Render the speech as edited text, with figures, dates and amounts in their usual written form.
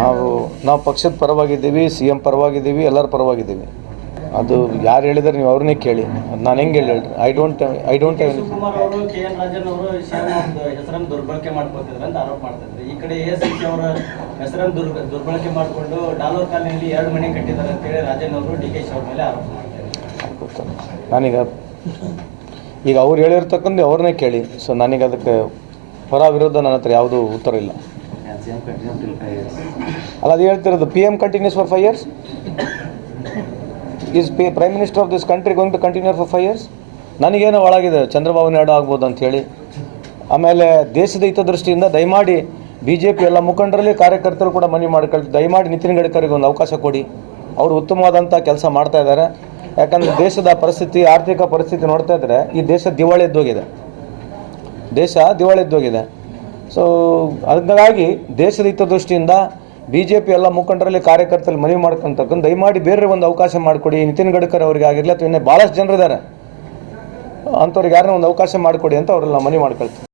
ನಾವು ಪಕ್ಷದ ಪರವಾಗಿದ್ದೀವಿ, CM ಪರವಾಗಿದ್ದೀವಿ, ಎಲ್ಲರ ಪರವಾಗಿದ್ದೀವಿ. ಅದು ಯಾರು ಹೇಳಿದರೆ ನೀವು ಅವ್ರನ್ನೇ ಕೇಳಿ. ನಾನು ಹೆಂಗೆ ಹೇಳಿ ಐ ಡೋಂಟ್ ಶಿವಕುಮಾರ್ ಅವರು KN ರಾಜನ್ ಅವರು ಹೆಸರನ್ನು ದುರ್ಬಳಕೆ ಮಾಡ್ಕೊತಿದ್ರು ಅಂತ ಆರೋಪ ಮಾಡ್ತಿದ್ರು. ಈ ಕಡೆ ASIC ಅವರ ಹೆಸರನ್ನು ದುರ್ಬಳಕೆ ಮಾಡಿಕೊಂಡು ಡಾಲರ್ ಕಾಲನಿಯಲ್ಲಿ 2 ಮನೆ ಕಟ್ಟಿದ್ದಾರೆ ಅಂತೇಳಿ ರಾಜನ್ ಅವರು DK ಅವ್ರ ಮೇಲೆ ಆರೋಪ ಮಾಡ್ತಾರೆ. ನಾನೀಗ ಅವ್ರು ಹೇಳಿರ್ತಕ್ಕಂಥ ಅವ್ರನ್ನೇ ಕೇಳಿ. ಸೊ ನನಗೆ ಅದಕ್ಕೆ ಪರ ವಿರೋಧ ನನ್ನ ಹತ್ರ ಯಾವುದೂ ಉತ್ತರ ಇಲ್ಲ. ಅಲ್ಲ, ಅದು ಹೇಳ್ತಿರೋದು PM continues for 5 years. Is prime minister of this country going to continue for 5 years? ನನಗೇನೋ ಒಳಗಿದೆ ಚಂದ್ರಬಾಬು ನಾಯ್ಡು ಆಗ್ಬೋದು ಅಂಥೇಳಿ. ಆಮೇಲೆ ದೇಶದ ಹಿತದೃಷ್ಟಿಯಿಂದ ದಯಮಾಡಿ BJP ಎಲ್ಲ ಮುಖಂಡರಲ್ಲಿ ಕಾರ್ಯಕರ್ತರು ಕೂಡ ಮನವಿ ಮಾಡ್ಕೊಳ್ತೀವಿ, ದಯಮಾಡಿ ನಿತಿನ್ ಗಡ್ಕರಿಗೆ ಒಂದು ಅವಕಾಶ ಕೊಡಿ. ಅವರು ಉತ್ತಮವಾದಂಥ ಕೆಲಸ ಮಾಡ್ತಾ ಇದ್ದಾರೆ. ಯಾಕಂದರೆ ದೇಶದ ಪರಿಸ್ಥಿತಿ, ಆರ್ಥಿಕ ಪರಿಸ್ಥಿತಿ ನೋಡ್ತಾ ಇದ್ದರೆ ಈ ದೇಶ ದಿವಾಳಿ ಎದ್ದೋಗಿದೆ. ಸೊ ಹಾಗಾಗಿ ದೇಶದ ಹಿತದೃಷ್ಟಿಯಿಂದ BJP ಎಲ್ಲ ಮುಖಂಡರಲ್ಲಿ ಕಾರ್ಯಕರ್ತರಲ್ಲಿ ಮನವಿ ಮಾಡ್ಕೊಂತಕ್ಕಂಥ ದಯಮಾಡಿ ಬೇರೆ ಒಂದು ಅವಕಾಶ ಮಾಡಿಕೊಡಿ. ನಿತಿನ್ ಗಡ್ಕರಿ ಅವರಿಗೆ ಆಗಿರಲಿ ಅಥವಾ ಇನ್ನೂ ಭಾಳಷ್ಟು ಜನರಿದ್ದಾರೆ ಅಂಥವ್ರಿಗೆ ಯಾರನ್ನ ಒಂದು ಅವಕಾಶ ಮಾಡಿಕೊಡಿ ಅಂತ ಅವರೆಲ್ಲ ಮನವಿ ಮಾಡ್ಕೊಳ್ತೀವಿ.